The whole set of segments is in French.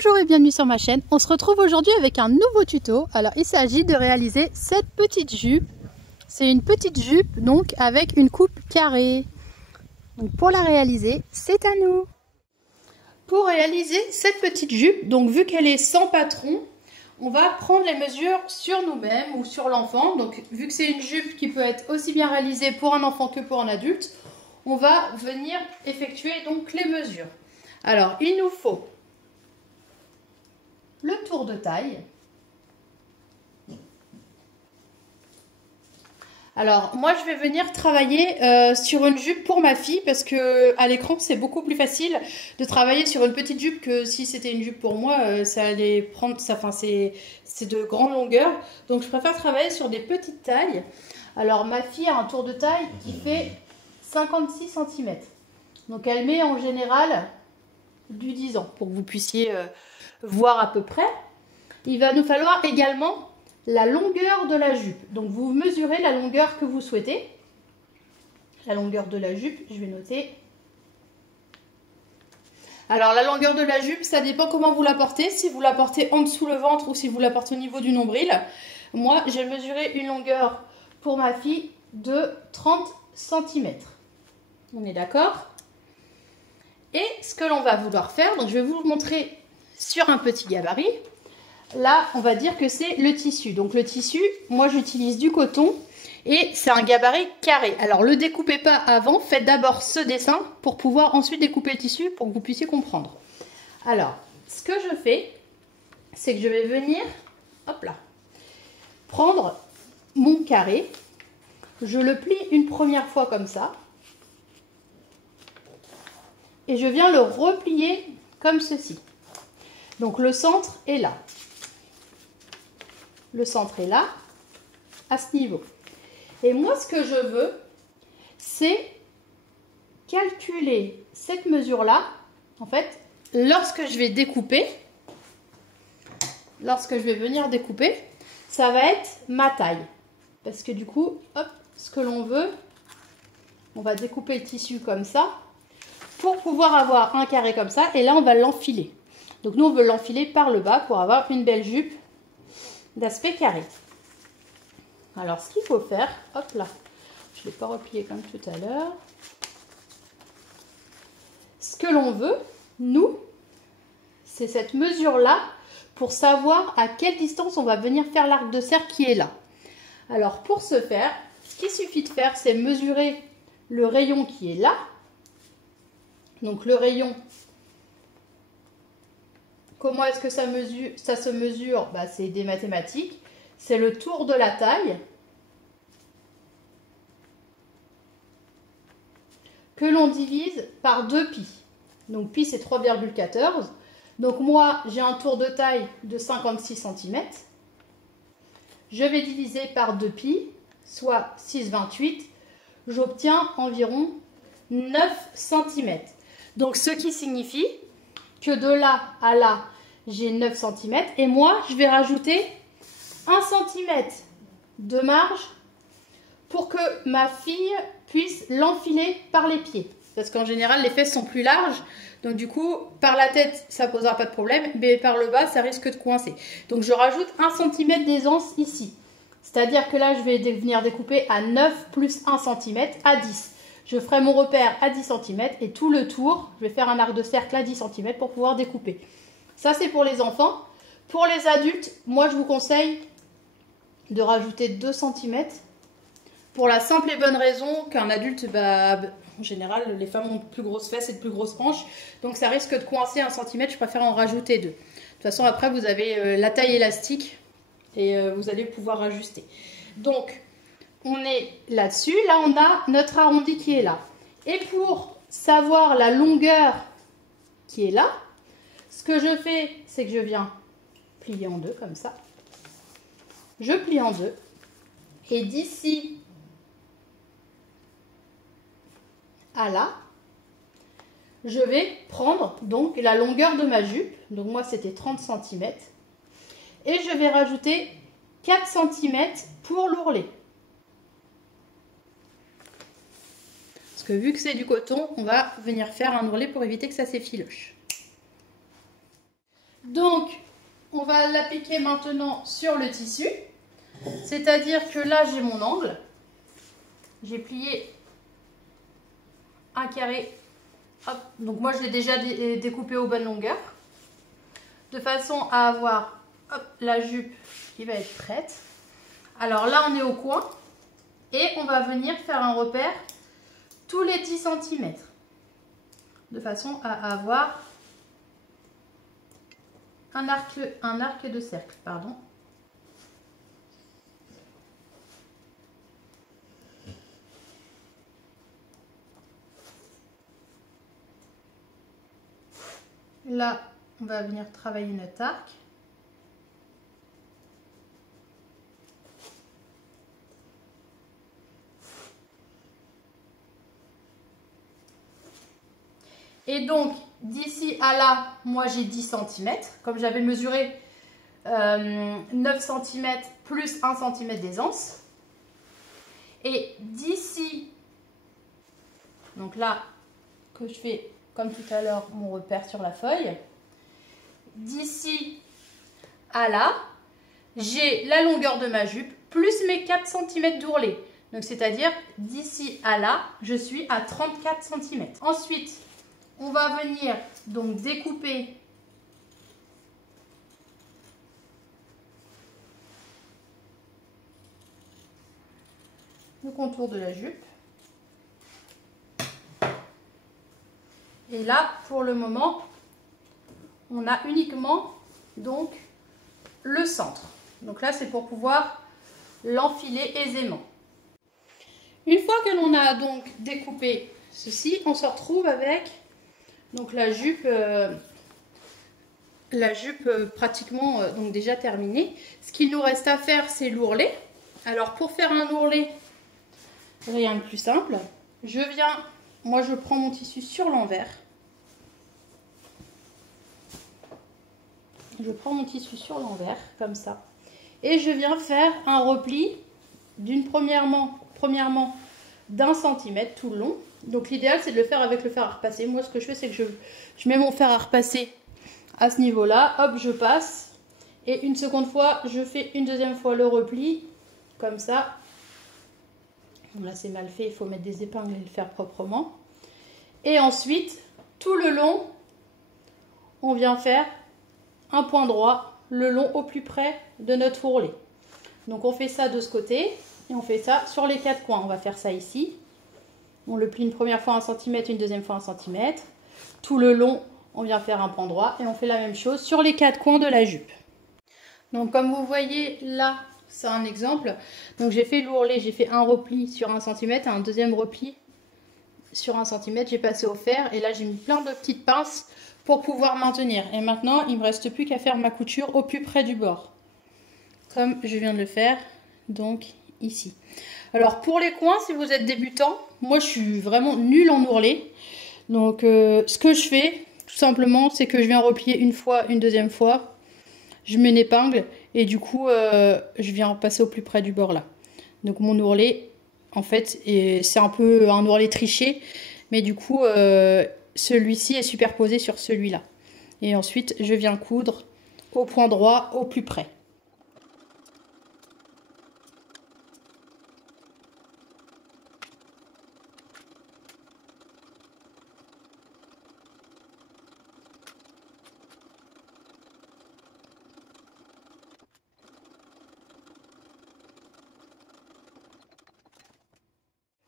Bonjour et bienvenue sur ma chaîne. On se retrouve aujourd'hui avec un nouveau tuto. Alors il s'agit de réaliser cette petite jupe. C'est une petite jupe donc avec une coupe carrée. Donc pour la réaliser, c'est à nous. Pour réaliser cette petite jupe, donc vu qu'elle est sans patron, on va prendre les mesures sur nous-mêmes ou sur l'enfant. Donc vu que c'est une jupe qui peut être aussi bien réalisée pour un enfant que pour un adulte, on va venir effectuer donc les mesures. Alors il nous faut le tour de taille. Alors moi je vais venir travailler sur une jupe pour ma fille parce que à l'écran c'est beaucoup plus facile de travailler sur une petite jupe que si c'était une jupe pour moi, ça allait prendre ça, enfin c'est de grande longueur, donc je préfère travailler sur des petites tailles. Alors ma fille a un tour de taille qui fait 56 cm, donc elle met en général du 10 ans pour que vous puissiez voir à peu près. Il va nous falloir également la longueur de la jupe. Donc vous mesurez la longueur que vous souhaitez. La longueur de la jupe, je vais noter. Alors la longueur de la jupe, ça dépend comment vous la portez. Si vous la portez en dessous le ventre ou si vous la portez au niveau du nombril. Moi, j'ai mesuré une longueur pour ma fille de 30 cm. On est d'accord? Et ce que l'on va vouloir faire, donc je vais vous montrer sur un petit gabarit. Là, on va dire que c'est le tissu. Donc le tissu, moi j'utilise du coton et c'est un gabarit carré. Alors le découpez pas avant, faites d'abord ce dessin pour pouvoir ensuite découper le tissu pour que vous puissiez comprendre. Alors, ce que je fais, c'est que je vais venir, hop là, prendre mon carré. Je le plie une première fois comme ça. Et je viens le replier comme ceci. Donc le centre est là. Le centre est là, à ce niveau. Et moi, ce que je veux, c'est calculer cette mesure-là. En fait, lorsque je vais découper, lorsque je vais venir découper, ça va être ma taille. Parce que du coup, hop, ce que l'on veut, on va découper le tissu comme ça, pour pouvoir avoir un carré comme ça. Et là, on va l'enfiler. Donc nous, on veut l'enfiler par le bas pour avoir une belle jupe d'aspect carré. Alors, ce qu'il faut faire, hop là, je ne l'ai pas replié comme tout à l'heure. Ce que l'on veut, nous, c'est cette mesure-là pour savoir à quelle distance on va venir faire l'arc de cercle qui est là. Alors, pour ce faire, ce qu'il suffit de faire, c'est mesurer le rayon qui est là. Donc, le rayon, comment est-ce que ça se mesure? C'est des mathématiques. C'est le tour de la taille que l'on divise par 2pi. Donc pi c'est 3,14. Donc moi j'ai un tour de taille de 56 cm. Je vais diviser par 2pi, soit 6,28. J'obtiens environ 9 cm. Donc ce qui signifie que de là à là, j'ai 9 cm. Et moi, je vais rajouter 1 cm de marge pour que ma fille puisse l'enfiler par les pieds. Parce qu'en général, les fesses sont plus larges. Donc du coup, par la tête, ça ne posera pas de problème. Mais par le bas, ça risque de coincer. Donc je rajoute 1 cm d'aisance ici. C'est-à-dire que là, je vais venir découper à 9 plus 1 cm à 10. Je ferai mon repère à 10 cm et tout le tour, je vais faire un arc de cercle à 10 cm pour pouvoir découper. Ça, c'est pour les enfants. Pour les adultes, moi, je vous conseille de rajouter 2 cm pour la simple et bonne raison qu'un adulte, en général, les femmes ont de plus grosses fesses et de plus grosses hanches. Donc, ça risque de coincer 1 cm. Je préfère en rajouter 2. De toute façon, après, vous avez la taille élastique et vous allez pouvoir ajuster. Donc, on est là-dessus. Là, on a notre arrondi qui est là. Et pour savoir la longueur qui est là, ce que je fais, c'est que je viens plier en deux comme ça. Je plie en deux. Et d'ici à là, je vais prendre donc la longueur de ma jupe. Donc moi, c'était 30 cm. Et je vais rajouter 4 cm pour l'ourlet. Parce que vu que c'est du coton, on va venir faire un ourlet pour éviter que ça s'effiloche. Donc, on va l'appliquer maintenant sur le tissu. C'est-à-dire que là, j'ai mon angle. J'ai plié un carré. Hop. Donc moi, je l'ai déjà découpé aux bonnes longueurs. De façon à avoir hop, la jupe qui va être prête. Alors là, on est au coin. Et on va venir faire un repère tous les 10 cm. De façon à avoir un arc de cercle, pardon. Là, on va venir travailler notre arc. Et donc, d'ici à là, moi j'ai 10 cm. Comme j'avais mesuré 9 cm plus 1 cm d'aisance. Et d'ici, donc là, que je fais comme tout à l'heure mon repère sur la feuille. D'ici à là, j'ai la longueur de ma jupe plus mes 4 cm d'ourlet. Donc c'est-à-dire d'ici à là, je suis à 34 cm. Ensuite, on va venir donc découper le contour de la jupe. Et là, pour le moment, on a uniquement donc le centre. Donc là, c'est pour pouvoir l'enfiler aisément. Une fois que l'on a donc découpé ceci, on se retrouve avec donc la jupe pratiquement donc déjà terminée. Ce qu'il nous reste à faire, c'est l'ourlet. Alors pour faire un ourlet, rien de plus simple. Moi je prends mon tissu sur l'envers. Je prends mon tissu sur l'envers, comme ça. Et je viens faire un repli premièrement d'1 cm tout le long. Donc l'idéal, c'est de le faire avec le fer à repasser. Moi, ce que je fais, c'est que je mets mon fer à repasser à ce niveau-là. Hop, je passe. Et une seconde fois, je fais une deuxième fois le repli, comme ça. Là, c'est mal fait, il faut mettre des épingles et le faire proprement. Et ensuite, tout le long, on vient faire un point droit le long au plus près de notre ourlet. Donc on fait ça de ce côté et on fait ça sur les 4 coins. On va faire ça ici. On le plie une première fois 1 cm, une deuxième fois 1 cm. Tout le long, on vient faire un point droit et on fait la même chose sur les 4 coins de la jupe. Donc comme vous voyez là, c'est un exemple. Donc j'ai fait l'ourlet, j'ai fait un repli sur 1 cm et un deuxième repli sur 1 cm. J'ai passé au fer et là j'ai mis plein de petites pinces pour pouvoir maintenir. Et maintenant, il ne me reste plus qu'à faire ma couture au plus près du bord. Comme je viens de le faire, donc ici. Alors pour les coins, si vous êtes débutant, moi je suis vraiment nulle en ourlet. Donc ce que je fais, tout simplement, c'est que je viens replier une fois, une deuxième fois. Je mets une épingle et du coup, je viens passer au plus près du bord là. Donc mon ourlet, en fait, c'est un peu un ourlet triché. Mais du coup... celui-ci est superposé sur celui-là. Et ensuite, je viens coudre au point droit, au plus près.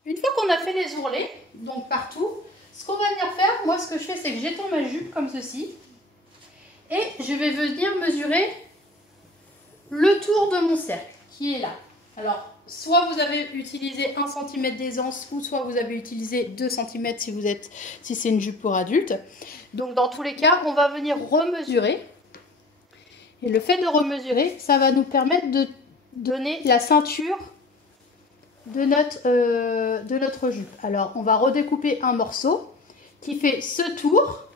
Une fois qu'on a fait les ourlets, donc partout, ce qu'on va venir faire, moi ce que je fais, c'est que j'étends ma jupe comme ceci. Et je vais venir mesurer le tour de mon cercle qui est là. Alors, soit vous avez utilisé 1 cm d'aisance, ou soit vous avez utilisé 2 cm si c'est une jupe pour adulte. Donc dans tous les cas, on va venir remesurer. Et le fait de remesurer, ça va nous permettre de donner la ceinture de notre jupe. Alors, on va redécouper un morceau qui fait ce tour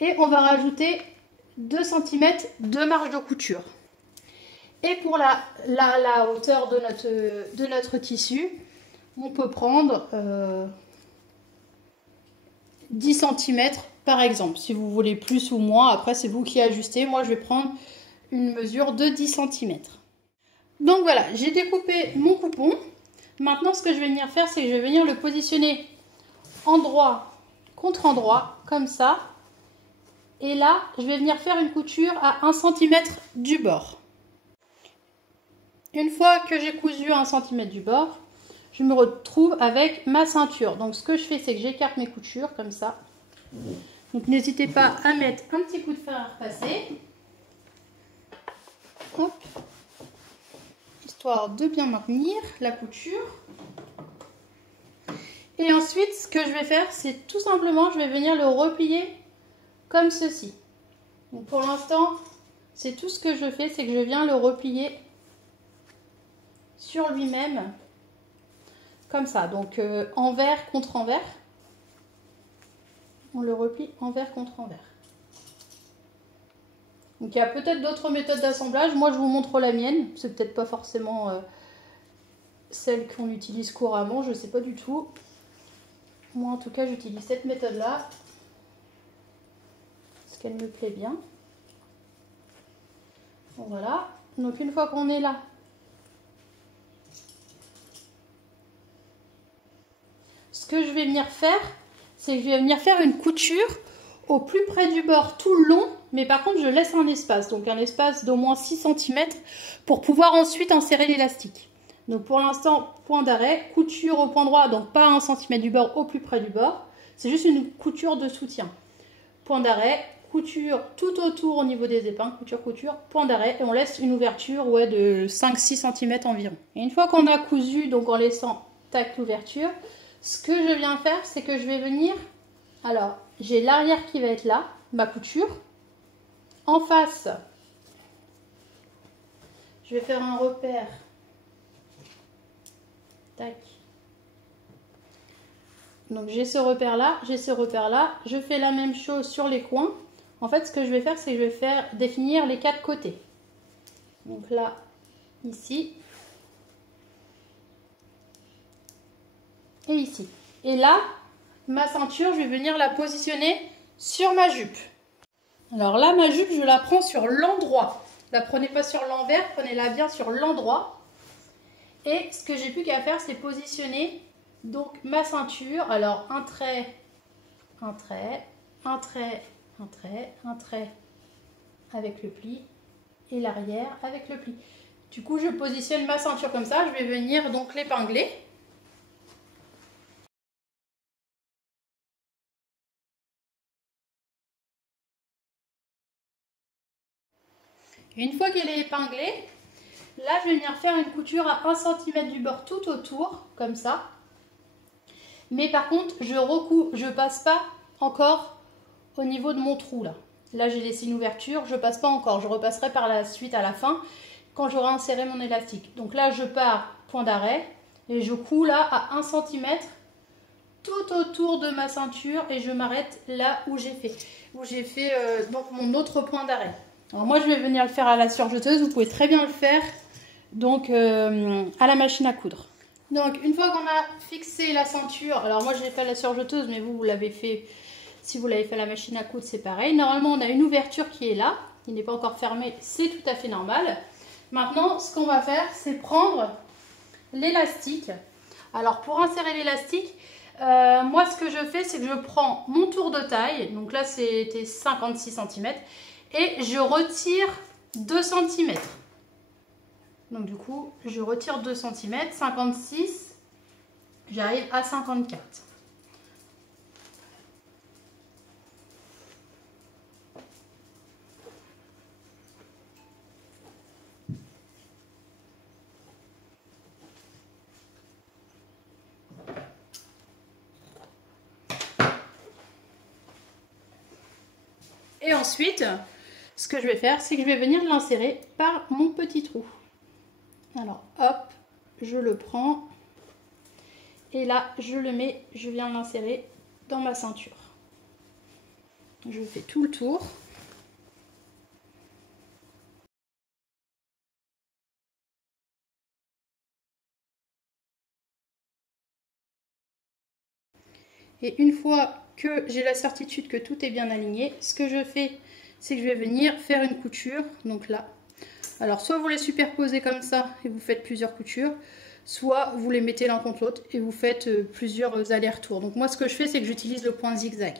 et on va rajouter 2 cm de marge de couture. Et pour la hauteur de notre tissu, on peut prendre 10 cm par exemple. Si vous voulez plus ou moins, après c'est vous qui ajustez. Moi je vais prendre une mesure de 10 cm. Donc voilà, j'ai découpé mon coupon. Maintenant ce que je vais venir faire, c'est que je vais venir le positionner endroit contre endroit, comme ça. Et là, je vais venir faire une couture à 1 cm du bord. Une fois que j'ai cousu à 1 cm du bord, je me retrouve avec ma ceinture. Donc ce que je fais, c'est que j'écarte mes coutures comme ça. Donc n'hésitez pas à mettre un petit coup de fer à repasser. Hop. Histoire de bien maintenir la couture. Et ensuite, ce que je vais faire, c'est tout simplement, je vais venir le replier comme ceci. Donc pour l'instant, c'est tout ce que je fais, c'est que je viens le replier sur lui-même, comme ça. Donc envers contre envers. On le replie envers contre envers. Donc il y a peut-être d'autres méthodes d'assemblage. Moi, je vous montre la mienne. C'est peut-être pas forcément celle qu'on utilise couramment. Je ne sais pas du tout. Moi, en tout cas, j'utilise cette méthode-là. Parce qu'elle me plaît bien. Bon, voilà. Donc une fois qu'on est là, ce que je vais venir faire, c'est que je vais venir faire une couture au plus près du bord tout le long, mais par contre je laisse un espace, donc un espace d'au moins 6 cm pour pouvoir ensuite insérer l'élastique. Donc pour l'instant, point d'arrêt, couture au point droit, donc pas 1 cm du bord, au plus près du bord, c'est juste une couture de soutien. Point d'arrêt, couture tout autour au niveau des épingles, couture, couture, point d'arrêt, et on laisse une ouverture de 5-6 cm environ. Et une fois qu'on a cousu, donc en laissant tac l'ouverture, ce que je viens faire, c'est que je vais venir, alors j'ai l'arrière qui va être là, ma couture, en face, je vais faire un repère, tac, donc j'ai ce repère là, j'ai ce repère là, je fais la même chose sur les coins. En fait, ce que je vais faire, c'est que je vais faire définir les 4 côtés. Donc là, ici, et ici. Et là, ma ceinture, je vais venir la positionner sur ma jupe. Alors là, ma jupe, je la prends sur l'endroit. La prenez pas sur l'envers, prenez-la bien sur l'endroit. Et ce que j'ai plus qu'à faire, c'est positionner donc ma ceinture. Alors un trait, un trait, un trait, un trait, un trait avec le pli et l'arrière avec le pli. Du coup, je positionne ma ceinture comme ça. Je vais venir donc l'épingler. Une fois qu'elle est épinglée, là je vais venir faire une couture à 1 cm du bord tout autour, comme ça. Mais par contre, je passe pas encore au niveau de mon trou là. Là j'ai laissé une ouverture, je passe pas encore. Je repasserai par la suite à la fin quand j'aurai inséré mon élastique. Donc là je pars point d'arrêt et je couds là à 1 cm tout autour de ma ceinture et je m'arrête là où j'ai fait, donc mon autre point d'arrêt. Alors moi je vais venir le faire à la surjeteuse, vous pouvez très bien le faire donc à la machine à coudre. Donc une fois qu'on a fixé la ceinture, alors moi je l'ai fait à la surjeteuse mais vous l'avez fait, si vous l'avez fait à la machine à coudre c'est pareil. Normalement on a une ouverture qui est là, qui n'est pas encore fermée, c'est tout à fait normal. Maintenant ce qu'on va faire c'est prendre l'élastique. Alors pour insérer l'élastique, moi ce que je fais c'est que je prends mon tour de taille, donc là c'était 56 cm. Et je retire 2 cm. Donc du coup, je retire 2 cm, 56, j'arrive à 54. Et ensuite, ce que je vais faire, c'est que je vais venir l'insérer par mon petit trou. Alors, hop, je le prends. Et là, je le mets, je viens l'insérer dans ma ceinture. Je fais tout le tour. Et une fois que j'ai la certitude que tout est bien aligné, ce que je fais, c'est que je vais venir faire une couture, donc là. Alors soit vous les superposez comme ça et vous faites plusieurs coutures, soit vous les mettez l'un contre l'autre et vous faites plusieurs allers-retours. Donc moi ce que je fais, c'est que j'utilise le point zigzag.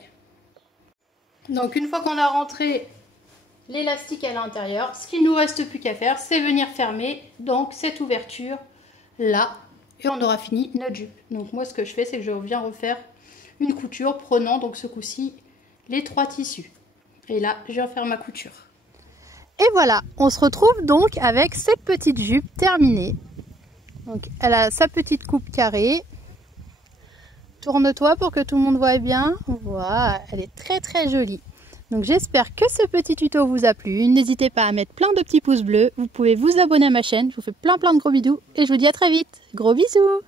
Donc une fois qu'on a rentré l'élastique à l'intérieur, ce qu'il ne nous reste plus qu'à faire, c'est venir fermer donc cette ouverture là et on aura fini notre jupe. Donc moi ce que je fais, c'est que je viens refaire une couture prenant donc ce coup-ci les 3 tissus. Et là, je vais faire ma couture. Et voilà, on se retrouve donc avec cette petite jupe terminée. Donc elle a sa petite coupe carrée. Tourne-toi pour que tout le monde voit bien. Voilà, elle est très très jolie. Donc j'espère que ce petit tuto vous a plu. N'hésitez pas à mettre plein de petits pouces bleus. Vous pouvez vous abonner à ma chaîne. Je vous fais plein de gros bisous et je vous dis à très vite. Gros bisous!